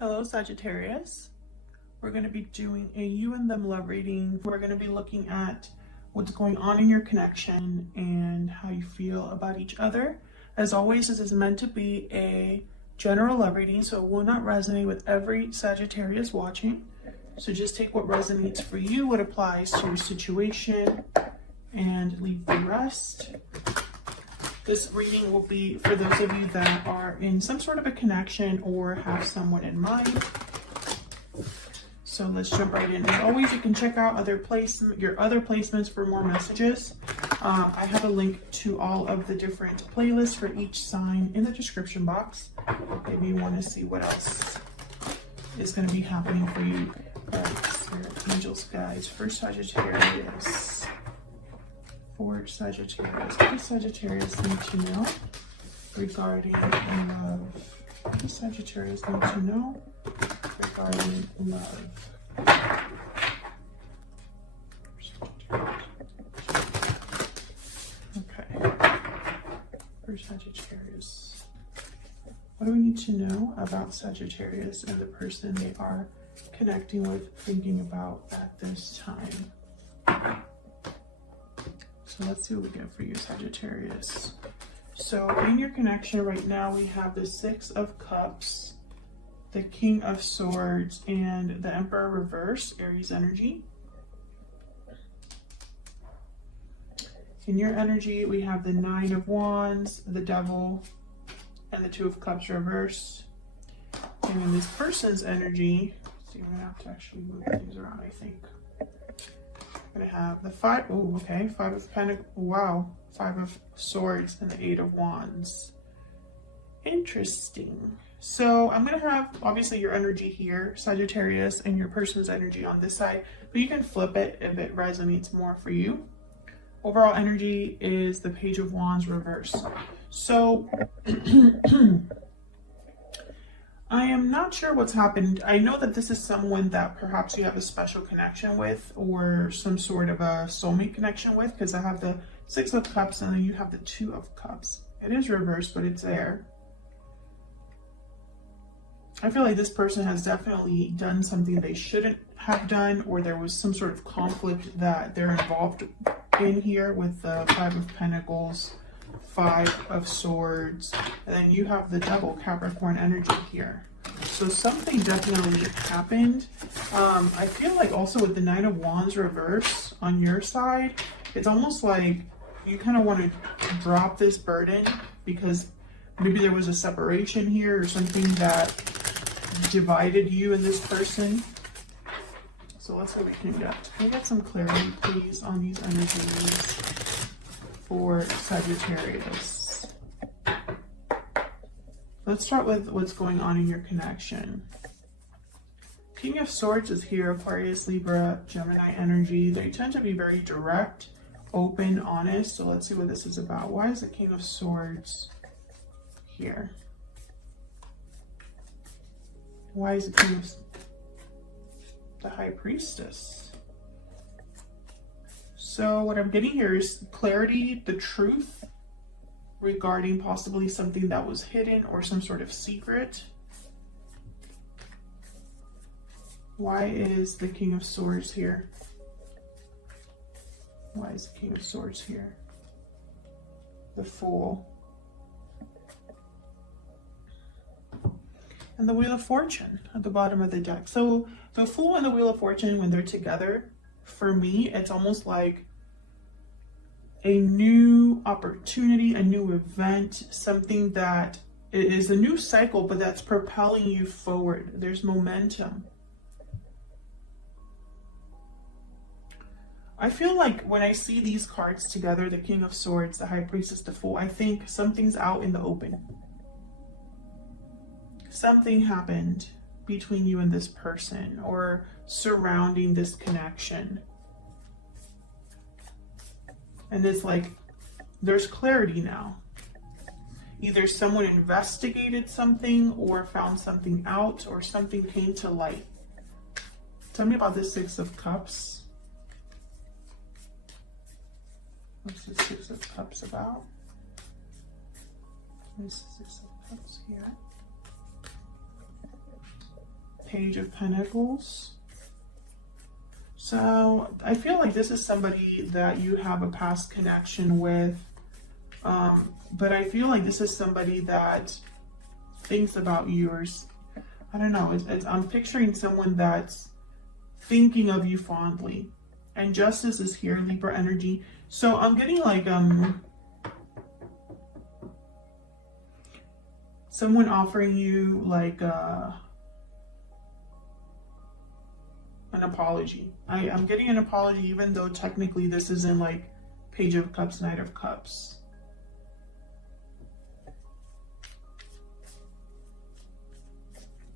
Hello, Sagittarius. We're going to be doing a you and them love reading. We're going to be looking at what's going on in your connection and how you feel about each other. As always, this is meant to be a general love reading, so it will not resonate with every Sagittarius watching. So just take what resonates for you, what applies to your situation, and leave the rest. This reading will be for those of you that are in some sort of a connection or have someone in mind. So let's jump right in. As always, you can check out your other placements for more messages. I have a link to all of the different playlists for each sign in the description box. Maybe you want to see what else is going to be happening for you. Spirit, angels, guides, for Sagittarius. For Sagittarius. What does Sagittarius need to know regarding love? What does Sagittarius need to know regarding love? Okay. For Sagittarius. What do we need to know about Sagittarius and the person they are connecting with, thinking about at this time? So let's see what we get for you, Sagittarius. So in your connection right now, we have the Six of Cups, the King of Swords, and the Emperor reverse, Aries energy. In your energy, we have the Nine of Wands, the Devil, and the Two of Cups reverse. And in this person's energy, let's see, I'm gonna have to actually move things around, I think. I'm gonna have the Five of Pentacles, wow, Five of Swords, and the Eight of Wands. Interesting. So I'm gonna have, obviously, your energy here, Sagittarius, and your person's energy on this side, but you can flip it if it resonates more for you. Overall energy is the Page of Wands reverse. So I am not sure what's happened. I know that this is someone that perhaps you have a special connection with or some sort of a soulmate connection with, because I have the Six of Cups and then you have the Two of Cups. It is reversed, but it's there. I feel like this person has definitely done something they shouldn't have done, or there was some sort of conflict that they're involved in here with the Five of Pentacles, Five of Swords, and then you have the Devil, Capricorn energy here. So something definitely happened. I feel like also with the Nine of Wands reverse on your side, it's almost like you kind of want to drop this burden because maybe there was a separation here or something that divided you and this person. So let's see what we can get. Can we get some clarity, please, on these energies for Sagittarius? Let's start with what's going on in your connection. King of Swords is here, Aquarius, Libra, Gemini energy. They tend to be very direct, open, honest. So let's see what this is about. Why is the King of Swords here? Why is the King of the High Priestess? So what I'm getting here is clarity, the truth regarding possibly something that was hidden or some sort of secret. Why is the King of Swords here? Why is the King of Swords here? The Fool. And the Wheel of Fortune at the bottom of the deck. So the Fool and the Wheel of Fortune, when they're together, for me, it's almost like a new opportunity, a new event, something that is a new cycle, but that's propelling you forward. There's momentum. I feel like when I see these cards together, the King of Swords, the High Priestess, the Fool, I think something's out in the open. Something happened between you and this person or surrounding this connection. And it's like, there's clarity now. Either someone investigated something or found something out or something came to light. Tell me about this Six of Cups. What's the Six of Cups about? This is Six of Cups here. Page of Pentacles. So I feel like this is somebody that you have a past connection with, but I feel like this is somebody that thinks about yours. I don't know. I'm picturing someone that's thinking of you fondly. And Justice is here, Libra energy. So I'm getting like someone offering you like an apology. I'm getting an apology, even though technically this is in like Page of Cups, Knight of Cups.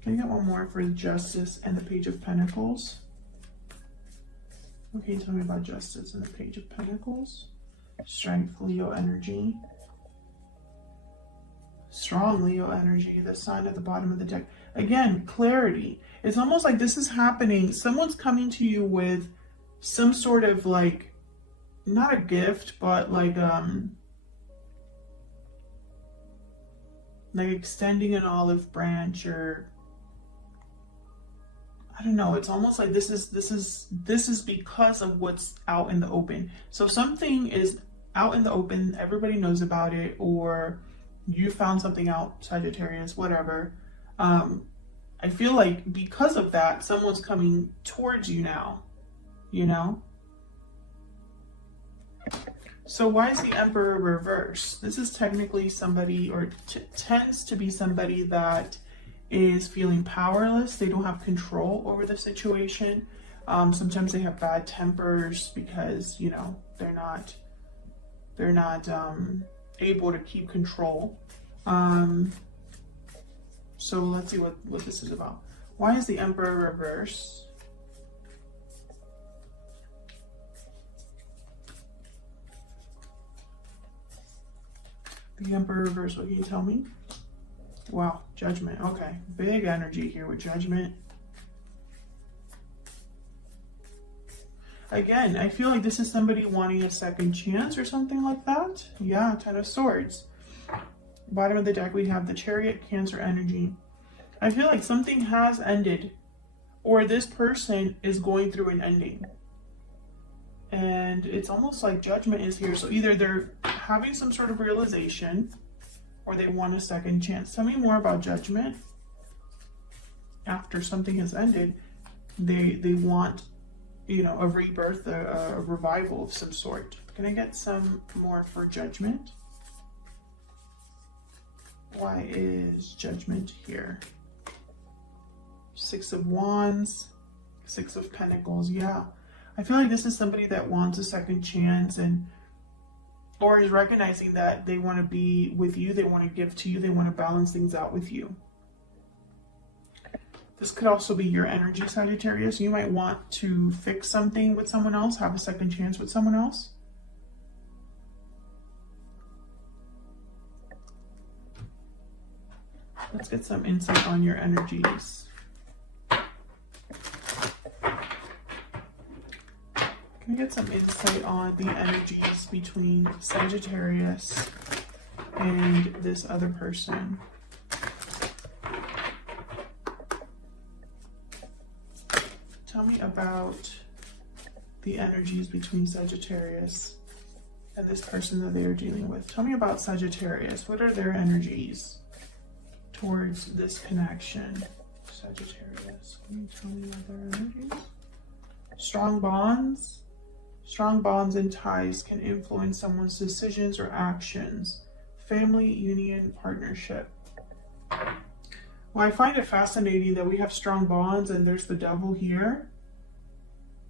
Can I get one more for Justice and the Page of Pentacles? Okay, tell me about Justice and the Page of Pentacles. Strength, Leo energy. Strong Leo energy, the sign at the bottom of the deck. Again, clarity. It's almost like this is happening. Someone's coming to you with some sort of like, not a gift, but like extending an olive branch, or I don't know. It's almost like this is because of what's out in the open. So something is out in the open, everybody knows about it, or you found something out, Sagittarius, whatever. I feel like because of that, someone's coming towards you now, you know? So why is the Emperor reversed? This is technically somebody, or tends to be somebody that is feeling powerless. They don't have control over the situation. Sometimes they have bad tempers because, you know, they're not able to keep control. So let's see what this is about. Why is the Emperor reversed? The Emperor reversed, what can you tell me? Wow, Judgment. Okay, big energy here with Judgment. Again, I feel like this is somebody wanting a second chance or something like that. Yeah, Ten of Swords. Bottom of the deck, we have the Chariot, Cancer energy. I feel like something has ended, or this person is going through an ending. And it's almost like Judgment is here. So either they're having some sort of realization, or they want a second chance. Tell me more about Judgment. After something has ended, they want, you know, a rebirth, a revival of some sort. Can I get some more for Judgment? Why is Judgment here? Six of Wands, Six of Pentacles. Yeah, I feel like this is somebody that wants a second chance, and or is recognizing that they want to be with you, they want to give to you, they want to balance things out with you. This could also be your energy, Sagittarius. You might want to fix something with someone else, have a second chance with someone else. Let's get some insight on your energies. Can I get some insight on the energies between Sagittarius and this other person? Tell me about the energies between Sagittarius and this person that they are dealing with. Tell me about Sagittarius. What are their energies towards this connection? Sagittarius, can you tell me about their energies? Strong bonds. Strong bonds and ties can influence someone's decisions or actions. Family, union, partnership. Well, I find it fascinating that we have strong bonds and there's the Devil here.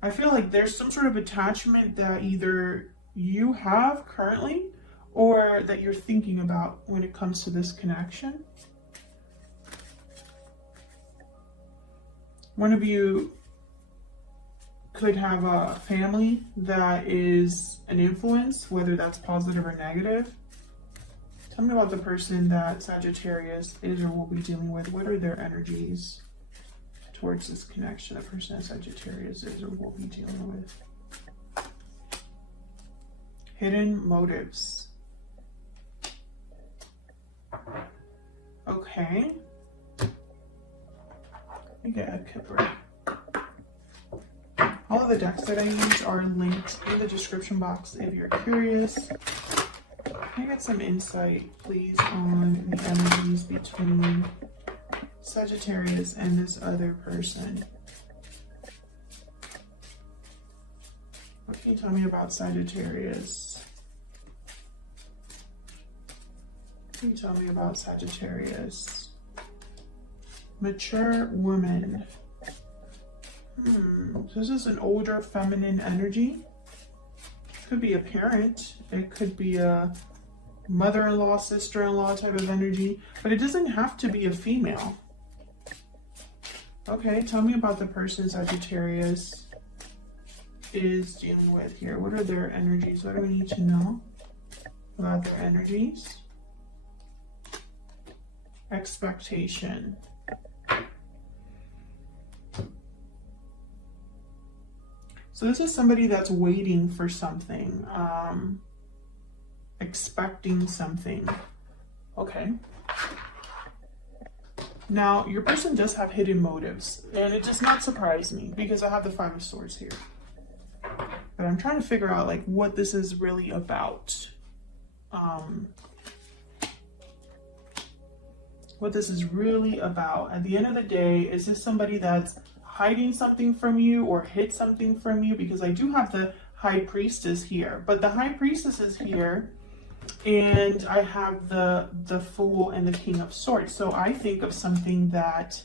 I feel like there's some sort of attachment that either you have currently or that you're thinking about when it comes to this connection. One of you could have a family that is an influence, whether that's positive or negative. Tell me about the person that Sagittarius is or will be dealing with. What are their energies towards this connection? The person that Sagittarius is or will be dealing with. Hidden motives. Okay. me get a Kipper. All of the decks that I use are linked in the description box if you're curious. Can I get some insight, please, on the energies between Sagittarius and this other person? What can you tell me about Sagittarius? What can you tell me about Sagittarius? Mature woman. So this is an older feminine energy. Could be a parent. It could be a mother-in-law, sister-in-law type of energy, but it doesn't have to be a female. Okay, tell me about the person Sagittarius is dealing with here. What are their energies? What do we need to know about their energies? Expectation. So this is somebody that's waiting for something, expecting something. Okay. Now, your person does have hidden motives, and it does not surprise me because I have the Five of Swords here. But I'm trying to figure out like what this is really about. What this is really about. At the end of the day, is this somebody that's hiding something from you or hid something from you? Because I do have the High Priestess here, but the High Priestess is here and I have the Fool and the King of Swords. So I think of something that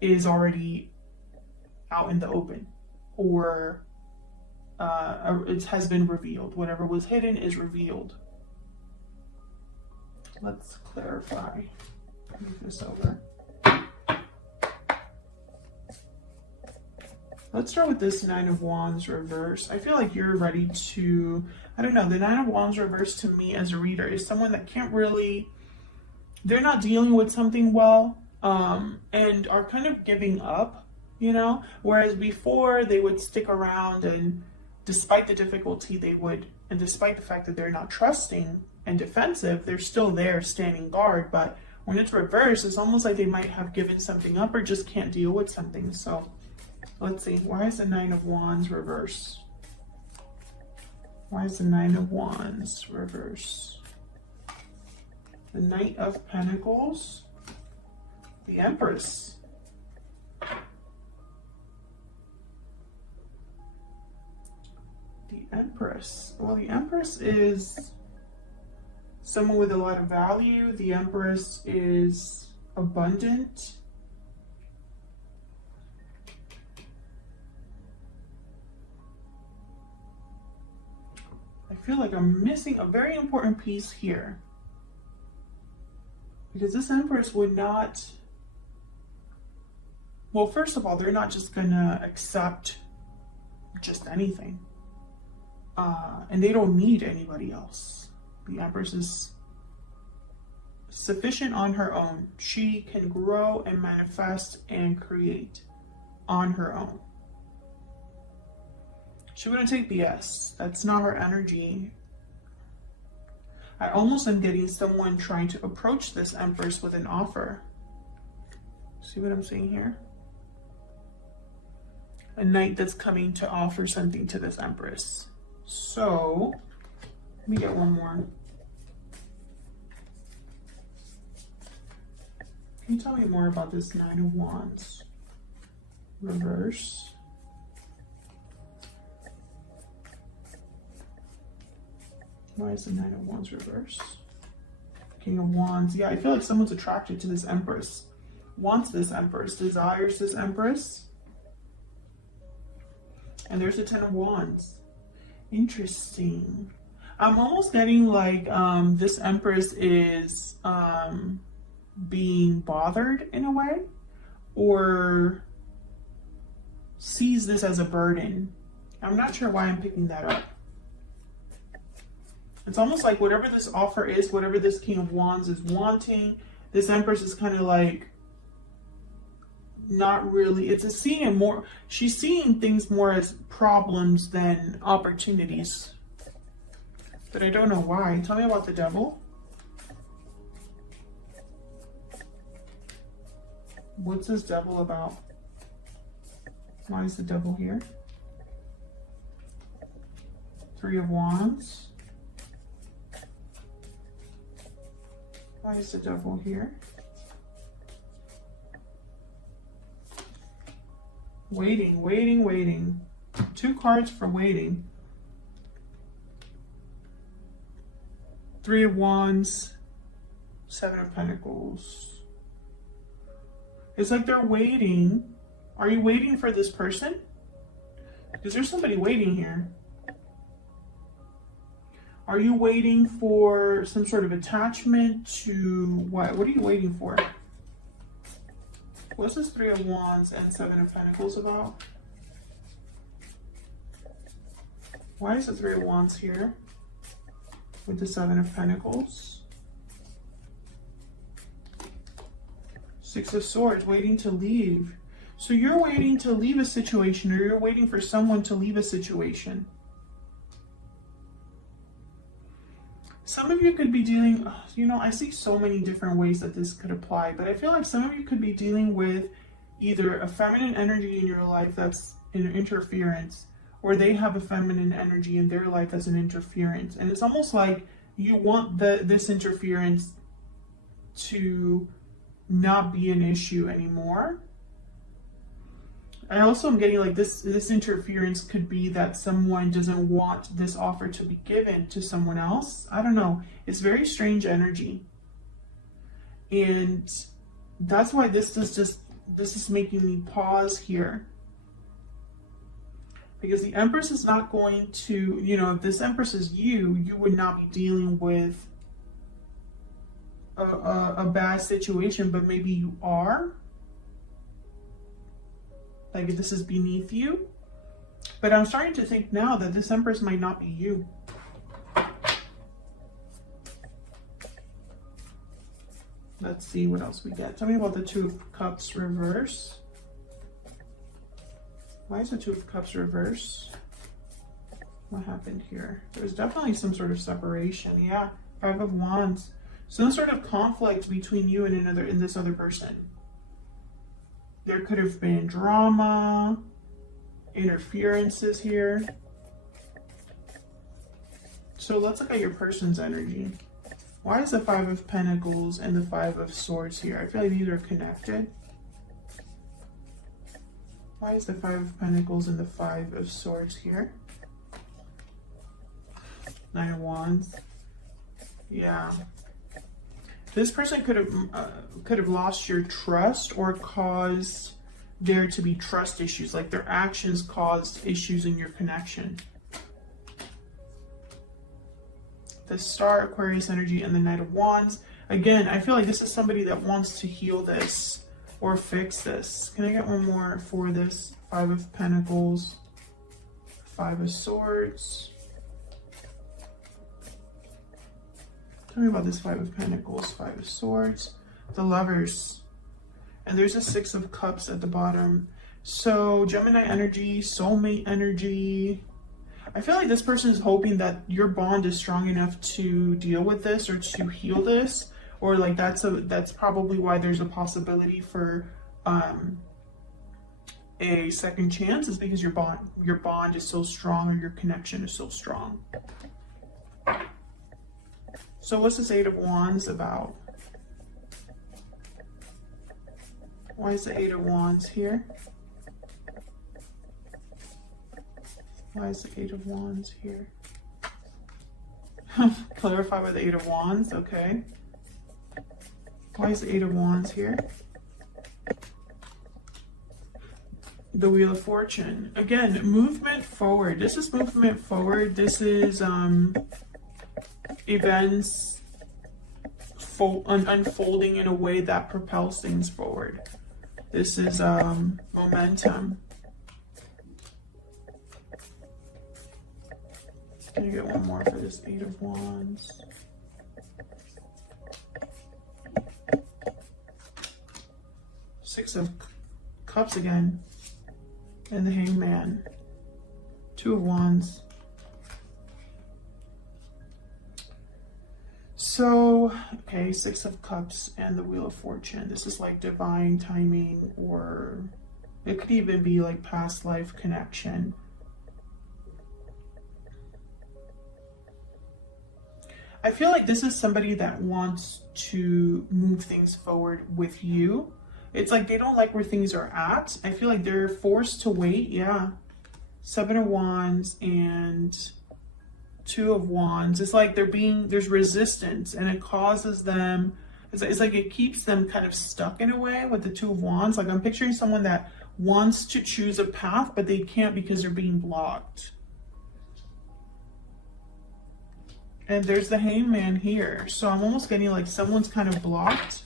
is already out in the open, or it has been revealed. Whatever was hidden is revealed. Let's clarify. Move this over. Let's start with this Nine of Wands reverse. I feel like you're ready to, I don't know, the Nine of Wands reverse to me as a reader is someone that can't really, they're not dealing with something well, and are kind of giving up, you know? Whereas before they would stick around, and despite the difficulty they would, and despite the fact that they're not trusting and defensive, they're still there standing guard. But when it's reversed, it's almost like they might have given something up or just can't deal with something. So let's see, why is the Nine of Wands reverse? Why is the Nine of Wands reverse? The Knight of Pentacles, the Empress. The Empress. Well, the Empress is someone with a lot of value. The Empress is abundant. I feel like I'm missing a very important piece here, because this Empress would not, well, first of all, they're not just gonna accept just anything, and they don't need anybody else. The Empress is sufficient on her own. She can grow and manifest and create on her own. She wouldn't take BS. That's not her energy. I almost am getting someone trying to approach this Empress with an offer. See what I'm saying here? A knight that's coming to offer something to this Empress. So, let me get one more. Can you tell me more about this Nine of Wands? Reverse. Why is the Nine of Wands reverse? King of Wands. Yeah, I feel like someone's attracted to this Empress. Wants this Empress. Desires this Empress. And there's the Ten of Wands. Interesting. I'm almost getting like this Empress is being bothered in a way, or sees this as a burden. I'm not sure why I'm picking that up. It's almost like whatever this offer is, whatever this King of Wands is wanting, this Empress is kind of like not really, it's a seeing it more, she's seeing things more as problems than opportunities. But I don't know why. Tell me about the Devil. What's this Devil about? Why is the Devil here? Three of Wands. Why is the Devil here? Waiting, waiting, waiting. Two cards for waiting. Three of Wands, Seven of Pentacles. It's like they're waiting. Are you waiting for this person? Is there somebody waiting here? Are you waiting for some sort of attachment to what? What are you waiting for? What's this Three of Wands and Seven of Pentacles about? Why is the Three of Wands here with the Seven of Pentacles? Six of Swords, waiting to leave. So you're waiting to leave a situation, or you're waiting for someone to leave a situation. Some of you could be dealing, you know, I see so many different ways that this could apply, but I feel like some of you could be dealing with either a feminine energy in your life that's an interference, or they have a feminine energy in their life that's an interference. And it's almost like you want this interference to not be an issue anymore. I also am getting like this interference could be that someone doesn't want this offer to be given to someone else. I don't know. It's very strange energy. And that's why this is making me pause here. Because the Empress is not going to, you know, if this Empress is you would not be dealing with a bad situation, but maybe you are. Like if this is beneath you. But I'm starting to think now that this Empress might not be you. Let's see what else we get. Tell me about the Two of Cups reverse. Why is the Two of Cups reverse? What happened here? There's definitely some sort of separation. Yeah, Five of Wands. Some sort of conflict between you and this other person. There could have been drama, interferences here. So let's look at your person's energy. Why is the Five of Pentacles and the Five of Swords here? I feel like these are connected. Why is the Five of Pentacles and the Five of Swords here? Nine of Wands. Yeah. This person could have lost your trust or caused there to be trust issues, like their actions caused issues in your connection. The Star, Aquarius energy, and the Knight of Wands. Again, I feel like this is somebody that wants to heal this or fix this. Can I get one more for this? Five of Pentacles, Five of Swords. Tell me about this Five of Pentacles, Five of Swords, the Lovers. And there's a Six of Cups at the bottom. So Gemini energy, soulmate energy. I feel like this person is hoping that your bond is strong enough to deal with this or to heal this. Or like that's probably why there's a possibility for a second chance, is because your bond is so strong, or your connection is so strong. So what's this Eight of Wands about? Why is the Eight of Wands here? Why is the Eight of Wands here? Clarify by the Eight of Wands, okay. Why is the Eight of Wands here? The Wheel of Fortune. Again, movement forward. This is movement forward. This is events unfolding in a way that propels things forward. This is momentum. Can you get one more for this Eight of Wands? Six of Cups again. And the Hangman. Two of Wands. So, okay, Six of Cups and the Wheel of Fortune. This is like divine timing or It could even be like past life connection. I feel like this is somebody that wants to move things forward with you. It's like they don't like where things are at. I feel like they're forced to wait. Yeah. 7 of Wands and 2 of Wands. It's like there's resistance, and it causes them, it's like it keeps them kind of stuck in a way with the 2 of Wands. Like I'm picturing someone that wants to choose a path, but they can't because they're being blocked. And there's the Hangman here. So I'm almost getting like someone's kind of blocked.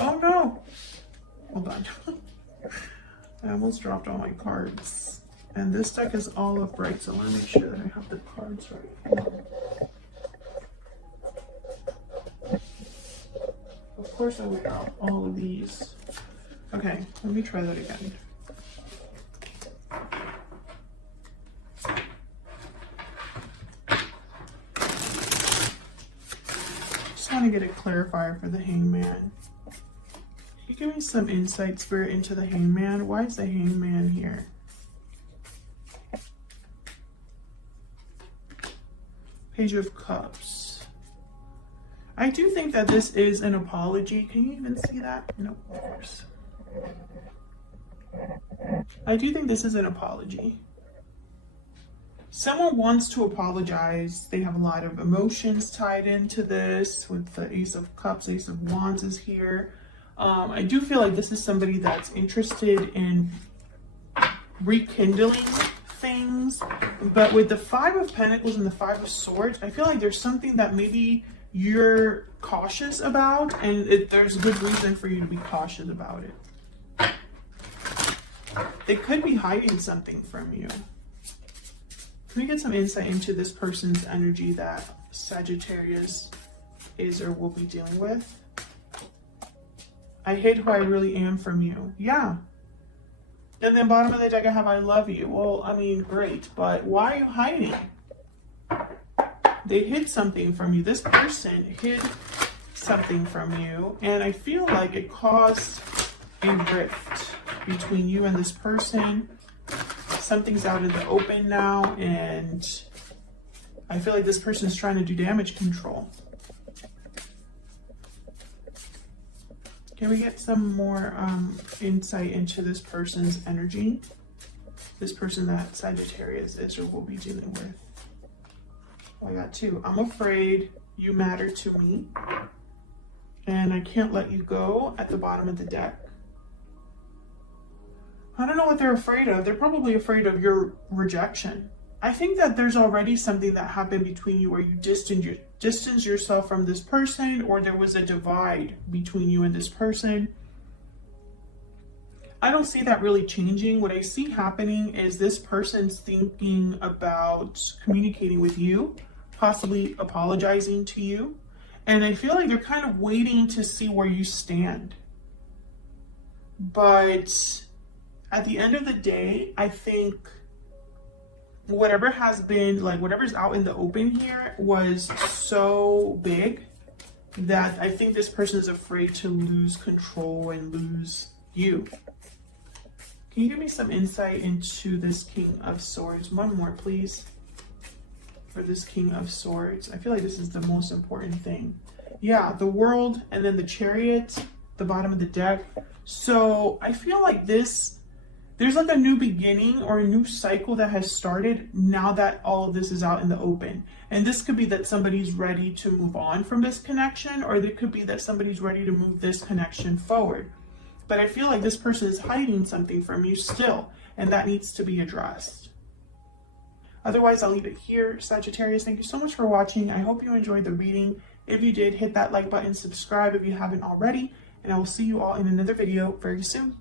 Oh no. Hold on. I almost dropped all my cards. And this deck is all upright, so I want to make sure that I have the cards right. Of course I would drop all of these. Okay, let me try that again. Just want to get a clarifier for the Hangman. Can you give me some insight, Spirit, into the Hangman? Why is the Hangman here? Page of Cups. I do think that this is an apology. Can you even see that? No, of course. I do think this is an apology. Someone wants to apologize. They have a lot of emotions tied into this with the Ace of Cups, Ace of Wands is here. I do feel like this is somebody that's interested in rekindling things, but with the 5 of Pentacles and the 5 of Swords, I feel like there's something that maybe you're cautious about, and there's a good reason for you to be cautious about it. They could be hiding something from you. Can we get some insight into this person's energy that Sagittarius is or will be dealing with? I hid who I really am from you. Yeah. And then bottom of the deck I have I love you. Well, I mean, great, but why are you hiding? They hid something from you. This person hid something from you, and I feel like it caused a rift between you and this person. Something's out in the open now, and I feel like this person's trying to do damage control. Can we get some more insight into this person's energy? This person that Sagittarius is or will be dealing with. Oh, I got 2. I'm afraid you matter to me, and I can't let you go at the bottom of the deck. I don't know what they're afraid of. They're probably afraid of your rejection. I think that there's already something that happened between you where you distance yourself from this person, or there was a divide between you and this person. I don't see that really changing. What I see happening is this person's thinking about communicating with you, possibly apologizing to you. And I feel like they're kind of waiting to see where you stand. But at the end of the day, I think whatever has been, like whatever's out in the open here was so big that I think this person is afraid to lose control and lose you. Can you give me some insight into this King of Swords? One more, please, for this King of Swords. I feel like this is the most important thing. Yeah, the World, and then the Chariot, the bottom of the deck. So I feel like there's like a new beginning or a new cycle that has started now that all of this is out in the open. And this could be that somebody's ready to move on from this connection, or it could be that somebody's ready to move this connection forward. But I feel like this person is hiding something from you still, and that needs to be addressed. Otherwise, I'll leave it here. Sagittarius, thank you so much for watching. I hope you enjoyed the reading. If you did, hit that like button, subscribe if you haven't already, and I will see you all in another video very soon.